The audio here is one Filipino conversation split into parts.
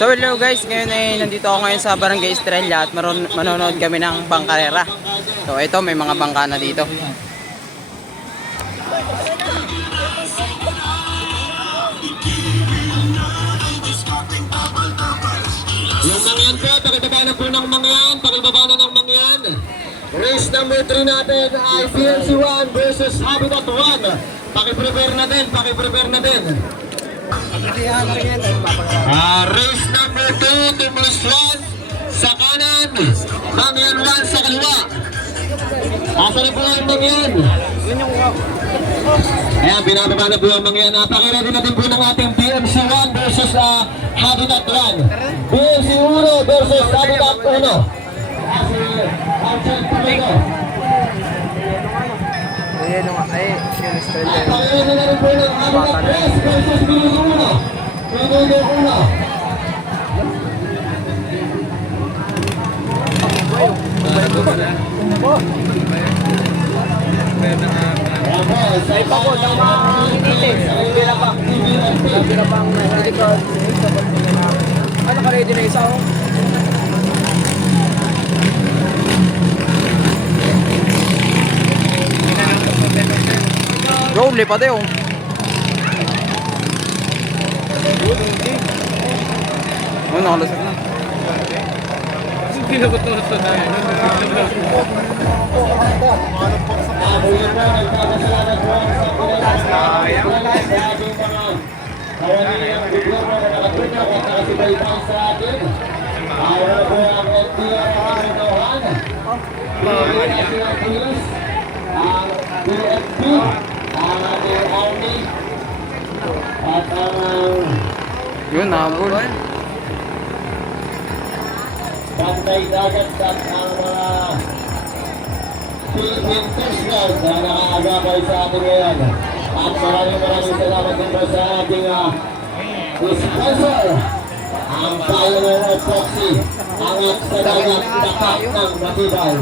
So hello guys, ngayon ay nandito ako ngayon sa Barangay Estrella at manonood kami ng bangkarera. So ito, may mga bangka na dito. Yung mangyan po, pakibaba na po ng mangyan, pakibaba na ng mangyan. Race number 3 natin ay PNC 1 versus Habitat 1. Pakiprepare na din, pakiprepare na din. Race number 2, Tumulus 1 sa kanan, mangyan 1 sa kaliwa. Asa na po ang mangyan? Ayan, binababa na po ang mangyan. Pakiready natin po ng ating PNC 1 versus Habitat 1. PNC 1 versus Habitat 1. Ayan o nga, ay, yung Estrella. Pakiready natin po ng Habitat 3 versus PNC 1. PNC 1. Ay pagod ang mga hiniti. Bira pang likod. Ano ka ready na isa o? Roble pa tayo. Ano nakalasag na? Pinabuto-buto na yun. Yun, nabol. Pantay dagat at ang mga Philippine Coast Guard na nakaagapay sa atin ngayon. At maraming salamat din po sa ating sponsor, ang Pioneer of Foxy, angat sa dagat, tapat ng matibay.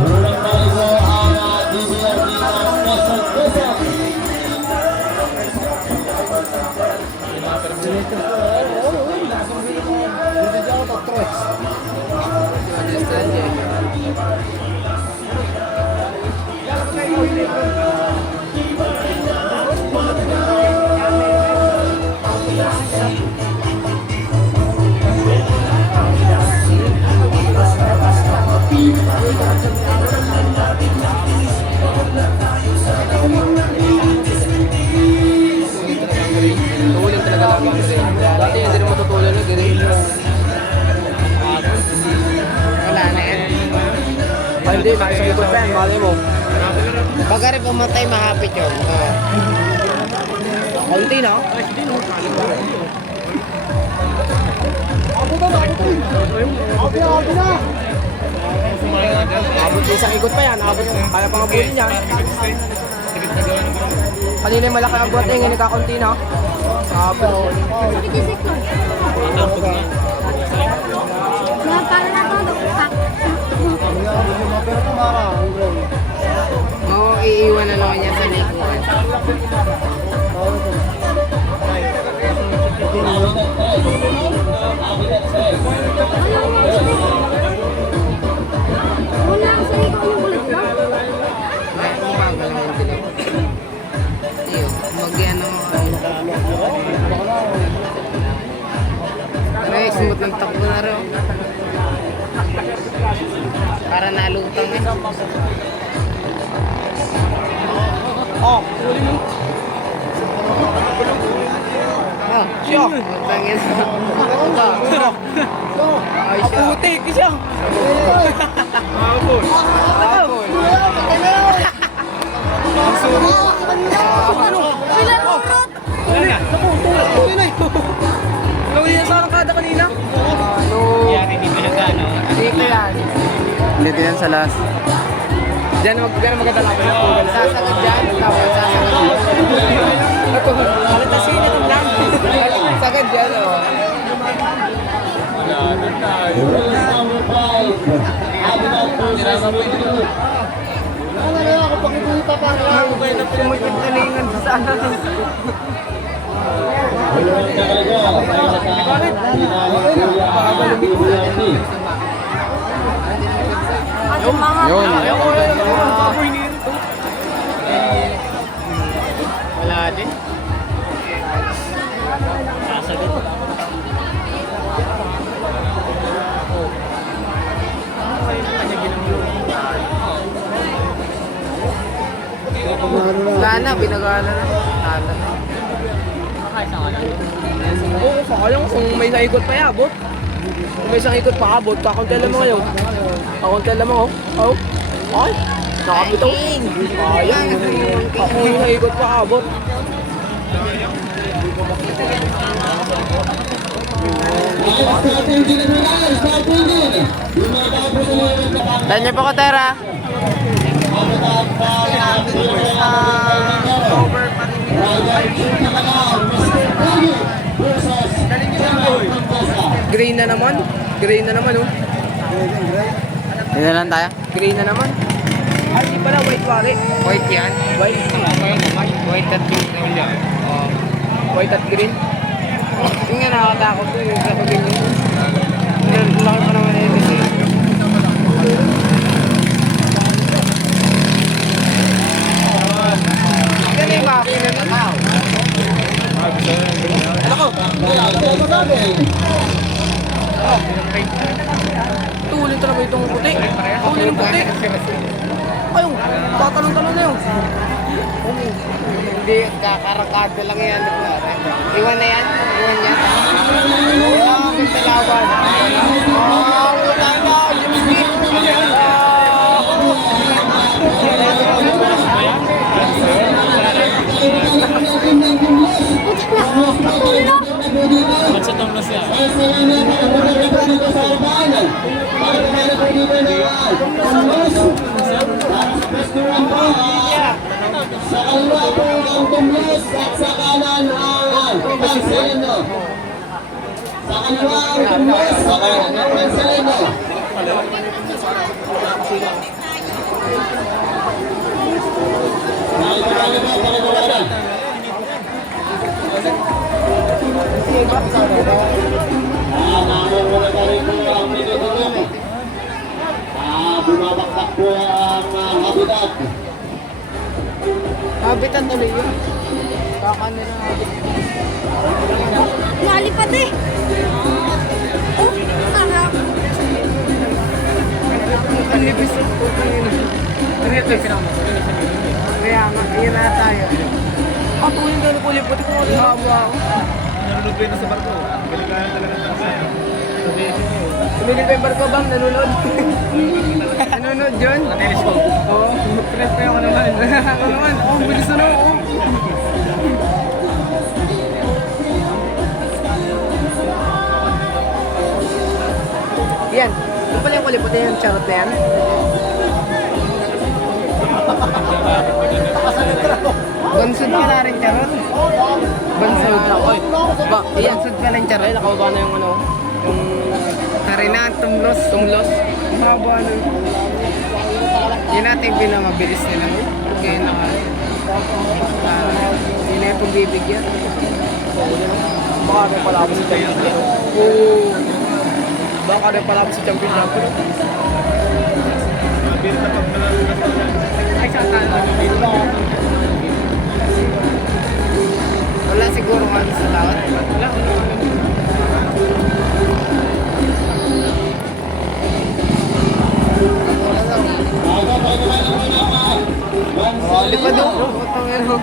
Unang maligo ang DBRD ng Quezon. Tulong talaga lang. Dati hindi naman tutulong na ganun. Wala na yan. Ay hindi, makisagikot pa yan, mali mo. Pagka rin pumatay, mahapit yun. Kaunti na. Abot yung isang ikot pa yan. Kaya pang abulin yan. Kanina yung malaki ang buhat ngayon nagkakunti na. Abot. Oo, iiwan na naman yan sa likuan. May umaga lang yung dilaw. Iyo, magyan naman ako. Aray, smooth ng takbo na rin. Para nalutang eh. Oh, huli mo. Oh, siya. Tangin. Ay, siya. Putik siya. Abot. Abot. Kanina. Hindi ko yan sa last. Diyan magkadala ko ng pugal. Sasagad dyan. Tapos sasagad dyan. Halatasin itong lang. Sagad dyan, o. Habitat 5. Ako pakikuhitak Sumakit talingan sa ano. Yun. Wala din. Wala na, binagala na. Tala na. Oo, sayang kung may isang ikot pa abot. Kung may isang ikot pa abot, kakunti lang mo ngayon. Kakunti lang mo, oh. Ay, nakapitaw. Sayang. Ako may isang ikot pa abot. Starting din na starting din. Lumatapos na yung kapag. Tanya po ko, Tera. Gray na naman. Gray na naman, oh. Hindi na lang tayo. Gray na naman. Ay, di pala, white wari. White yan. White. White at pink na ulit. Oh. White at green. Yung nga nakakatakot ko yung sa pagiging. Laki pa naman na yun kasi. Yan yung makina na tao. Tulin talaga itong puti. Tulin yung puti. Ayun, tatanong-tanong na yun. Hindi, kakarakado lang yan. Iwan na yan? Iwan yan? Wala akong talawan. Wala na! Sa kaliwa po ang tumlos at sa kanan ang Marcelino. Sa kaliwa ang tumlos, sa kanan ang Marcelino. Nakakawala pa rin po ang minutulong. Bumabaktak po ang habitat. Habitat ulit yun. Kakano na habitat. Nalipad eh. Oh, sarap. Ang libis ng putang yun. Kaya nga, yun na tayo. Ako yung gano'n kulip puti ko mga haba ako. Nalulog kayo na sa barko. Galingayan talaga ng tayo. Tumigil pa yung barko bang nanunod? Nanonood yun? Telescope. Oo. Press pa ako naman. Ako naman. Oo, bilis na no. Oo. Yan. Yung pala yung kulip puti yung charot na yan. Bansod ka na rin, Charot. Bansod. Oy, ba, yan. Bansod ka lang, Ay, Charot. nakababa na yung ano, yung Karina, tumlos. tumlos. Mahaba na. Yun natin pinamabilis nila. Kaya naka. Yun na yung pagbibigyan. Baka rin pala ako sa champion. Oo. Baka rin pala ako sa champion. Mabir na pag malalulas na yan. Ay, saan tayo? Wala siguro ano sa lahat. Wala. Oh, lipad o. Putang ino.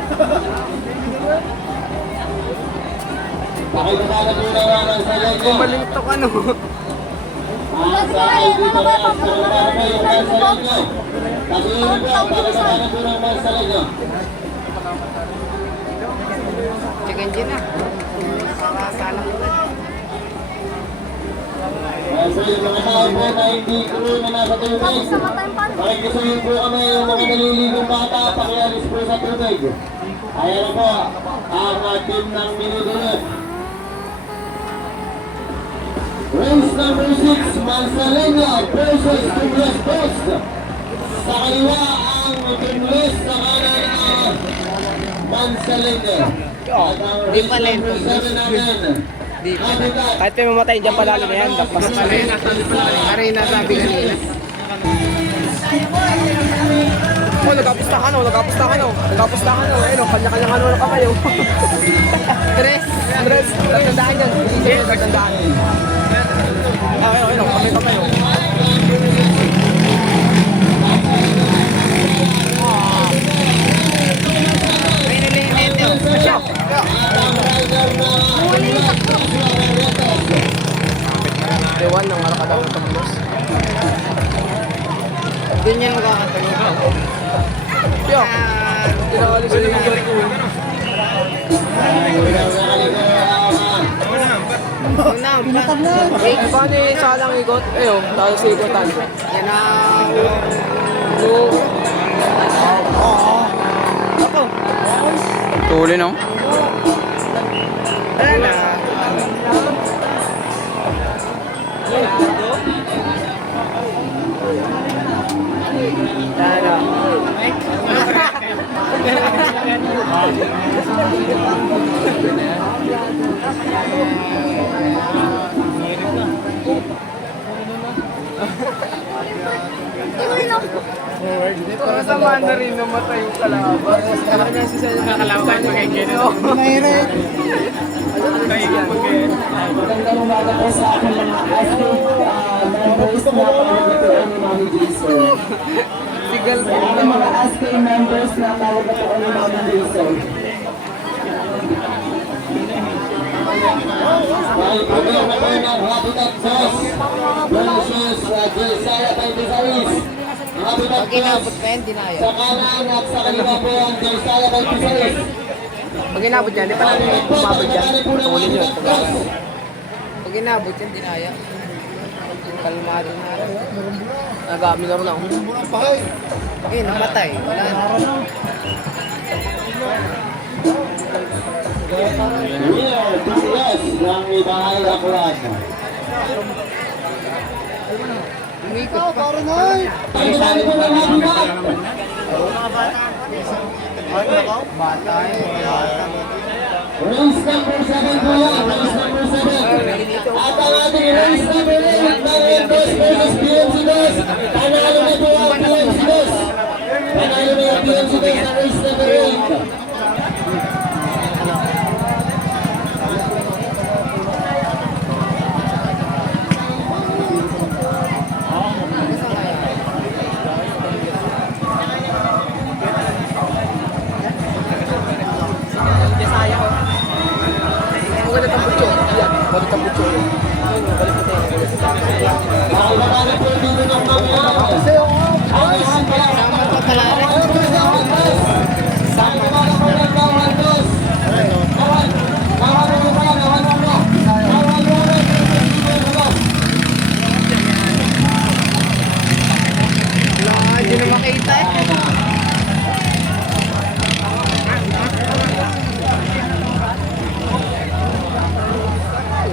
Pakitala po naman sa lego. Kumalintok ano. Sa dito na ang pagkakala po yung sa lego. Pag-iinip po, pakitala po naman sa lego. Chicken gin na. Kakasalang ulit. So yung mga tao po na hindi crew na nasa tubig. Pakikisuhin po kami yung mga naliligong bata, pakialis po sa tubig. Ayan na po, ang team ng Minidulot. Race number 6, Mansalena versus Tumlos Post. Sa kaliwa ang Tumlos, sa kanan canceling. At ang Di race pa rin. number 7 namin, Di pa na. Habitat. Kahit may mamatay dyan palalo na yan, lampas na. Arena sabi kanina. Oh, nagkapustahan oh, nagkapustahan oh. Nagkapustahan oh. Ayun oh, kanya-kanyang ano na kayo. Tres. Andres, tatandaan yan. Hindi siya tatandaan. Ayun oh, kamay-kamay oh. May nalilit yun. Asya! Dewan ng arakadang ng Tamalos. Doon yan magkakatulog. Yo! Tinakalis sa yung gawin ko. Una, Eh, paano yung salang ikot? Ayun, dahil sa ikotan. yan ang... Tuli no? Ayan na. Masama na rin namatay yung kalaban. Kaya na siya yung kakalaban ko kay Gino. Mayroon. Magandang umaga po sa aking mga SK members na pagkakatuan ni Mami Jason. Sigal Sa aking mga SK members na pagkakatuan ni Mami Jason. Dahil pagkakatuan na po ng Habitat Boss versus Josiah Taytisaris. Habitat Pag inabot Boss pa yan, dinaya. sa kanan at sa kaliwa po ang Josiah Taytisaris. Pag inabot yan, di pa natin umabot yan. Tuli nyo. Pag inabot yan, dinaya. Kalmado na. Nagami na rin ako. Eh, namatay. Wala na. Winner, TCS ng Ibahay Lapuran. Umikot pa. Ang dami po ng habitat. Bata eh. Race number 7 po yan, race number 7. At ang ating race number 8 ng Endos versus PNC Dos. Panalo na po ang PNC Dos. Panalo na ang PNC Dos na race number 8. Magalit ang putyo. Yan, galit ang putyo. Ayun, galit na tayo. Makibaba na po dito ng mga ang isang pala. Sama pa pala rin. Sama na po ng bawal dos. Kawan. Kawan mo pa. Kawan mo. Kawan mo rin. Wala, hindi na makita eh.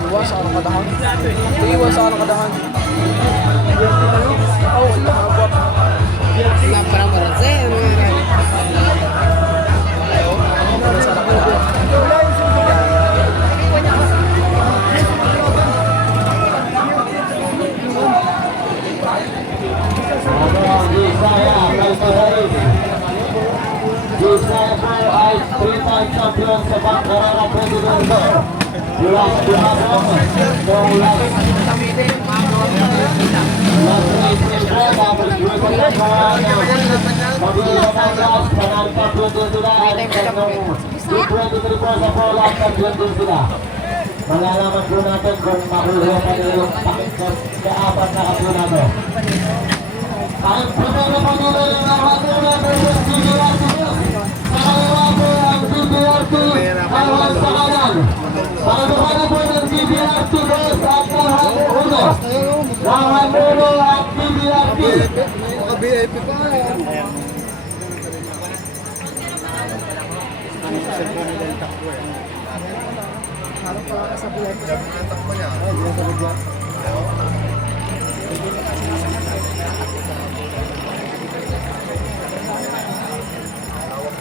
Iwas sa arakadahan. Iwas sa arakadahan. Oh, nakabot. Wala parang marat sa'yo. Iwas sa arakadahan. Josiah po ay 3-time champion sa Pangkarara 2022. Mula sa Bihapon, noong last race po, tapos Josiah po ay mag-iiwanan panalo champion din sila at noong 2023 po sa po last champion din sila. Malalaman po natin kung makuha pa nila yung pakikot sa apat na kampyonato. Ang primero po nila yung Armadura versus BBRT. Sa kaliwa po ang BBRT, bawal sa kanan. Pagkakuha po ng BBRT dos at Armadura. Armadura at BBRT. Maka-VIP pa yan.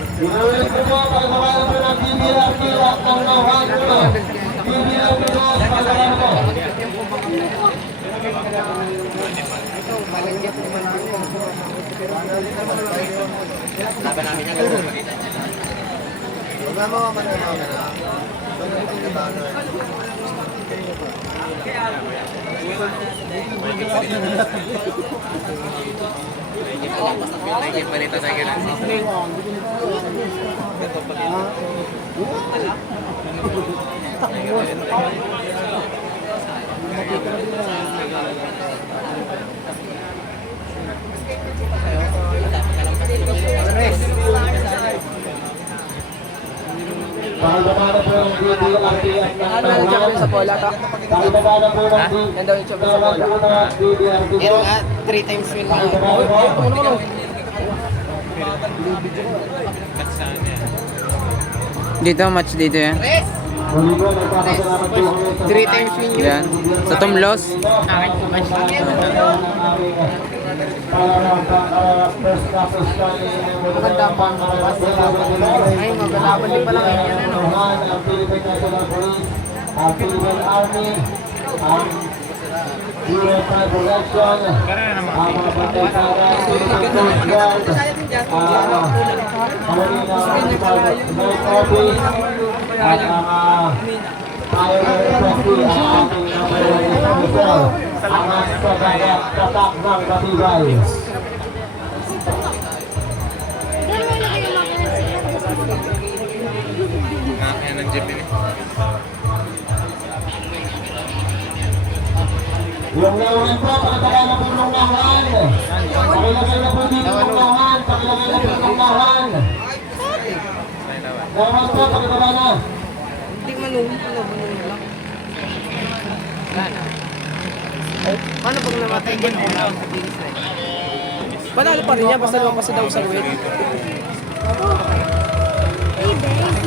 Inulit ko po, pagkabalan po ng BBRP at ng nauhan po. BBRP po, pagkabalan po. Ito, malagyan naman ako. Pagkabalan po ng BBRP at ng Ano yung champion sa bola ka? Pagkabalan po ng Yan daw yung champion sa bola. BBRP po. Yan nga, 3 times win na. Pagkabalan po. Ano naman oh? Dito, match dito yan. Muli po, nagpapasalamat po kami sa 3 times win yun. Yan. Sa Tumlos. Match lang yan. Maganda pa ang Ay, maglalaban din pala ngayon yan. Ano? ang Philippine National Police, ang Philippine Army, ang US Protection, ang mga Pantay-Sara, Philippine Coast Guard, Marina North Office, at ang Fire Rescue, ang ating operating officer, ang tatak ng Batibay. Dalawa na kayo Yung naunan po, pakilagay na po yung nahan. Pakilagay na po dito yung nahan. Pakilagay na po yung nahan. Nahan po, pakilagay na. Hindi manung. Ano, manung lang. Wala na. Paano pag namatay din? Panalo pa rin niya, basta lumabas daw sa weight. Hey, babe.